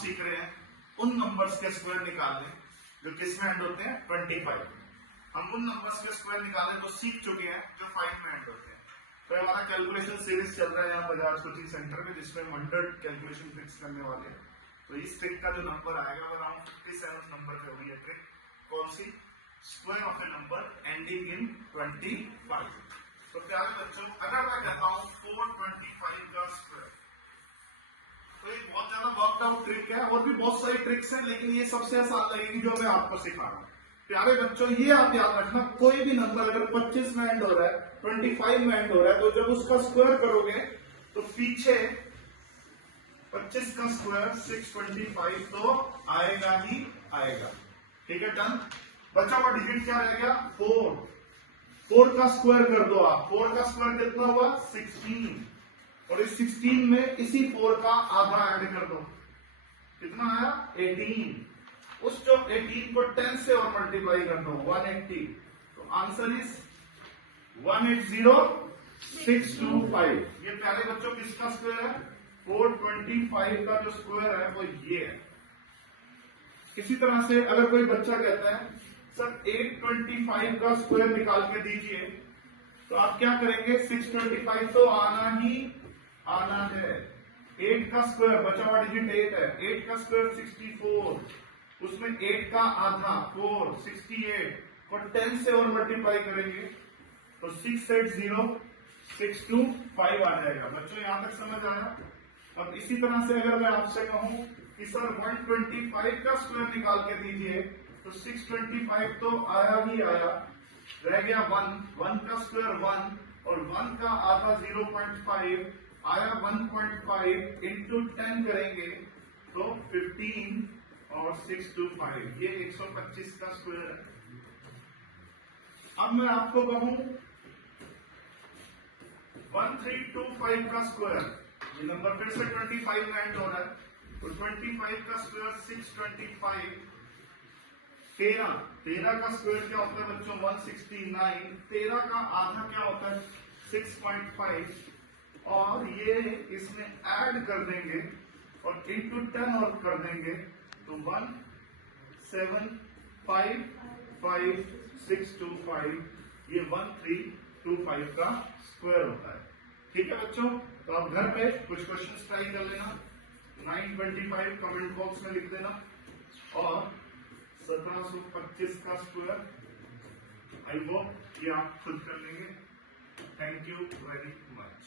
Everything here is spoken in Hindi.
सीख रहे हैं उन नंबर्स के स्क्वायर निकालने जो किस में एंड होते हैं 25। हम उन नंबर्स के स्क्वायर निकालने तो सीख चुके हैं जो 5 में एंड होते हैं। तो हमारा कैलकुलेशन सीरीज चल रहा है यहाँ बजाज कोचिंग सेंटर में, जिसमें हम 100 कैलकुलेशन फिक्स करने वाले हैं। तो इस ट्रिक का जो नंबर आएगा वो अराउंड 57 नंबर पे होगी। ट्रिक कौन सी? Square of a number ending in 25। तो प्यारे बच्चों, अगर मैं कहता हूं 425 का स्क्वायर, तो ये बहुत ज्यादा वर्कड आउट ट्रिक है। और भी बहुत सारी ट्रिक्स हैं, लेकिन ये सबसे आसान लगेगी जो मैं आपको सिखा रहा हूं। प्यारे बच्चों, ये आप याद रखना, कोई भी नंबर अगर 25 में एंड हो रहा है, 25 में एंड हो रहा है, तो जब उसका स्क्वायर करोगे तो पीछे 25 का स्क्वायर 625 तो आएगा ही आएगा। ठीक है, डन। बच्चा हुआ डिजिट क्या रह गया? 4। 4 का स्क्वायर कर दो आप। 4 का स्क्वायर कितना हुआ? 16। और इस 16 में इसी 4 का आधा ऐड कर दो, कितना आया? 18। उस जो 18 को 10 से और मल्टीप्लाई कर दो, 180। तो आंसर इज 180625। ये प्यारे बच्चों किसका स्क्वायर है? 425 का जो स्क्वायर है वो ये है। इसी तरह से अगर कोई बच्चा कहता है सर 825 का स्क्वायर निकाल के दीजिए, तो आप क्या करेंगे? 625 तो आना ही आना है। 8 का स्क्वायर, बचा हुआ डिजिट 8 है। 8 का स्क्वायर 64, उसमें 8 का आधा 4, 68 और 10 से और मल्टीप्लाई करेंगे तो 680625 आ जाएगा। बच्चों यहां तक समझ आया? अब इसी तरह से अगर मैं आपसे कहूं कि सर 125 का स्क्वायर निकाल के दीजिए, तो 625 तो आया ही आया, रह गया 1 का स्क्वायर 1 और 1 का आधा 0.5 आया 1.5 इंटू 10 करेंगे तो 15 और 625, ये 125 का स्क्वायर है। अब मैं आपको कहूं 1325 का स्क्वायर, ये नंबर फिर से 25 में एंड हो रहा है, तो 25 का स्क्वायर 625। 13 का स्क्वायर क्या होता है बच्चों? 169। 13 का आधा क्या होता है? 6.5 और ये इसमें ऐड कर देंगे और इंटू 10 और कर देंगे तो 1755625, ये 1325 का स्क्वायर होता है। ठीक है बच्चों, तो आप घर पे कुछ क्वेश्चंस ट्राई कर लेना, 925 कमेंट बॉक्स में लिख देना और 1725 का स्क्वायर आई होप ये आप खुद कर लेंगे। Thank you very much.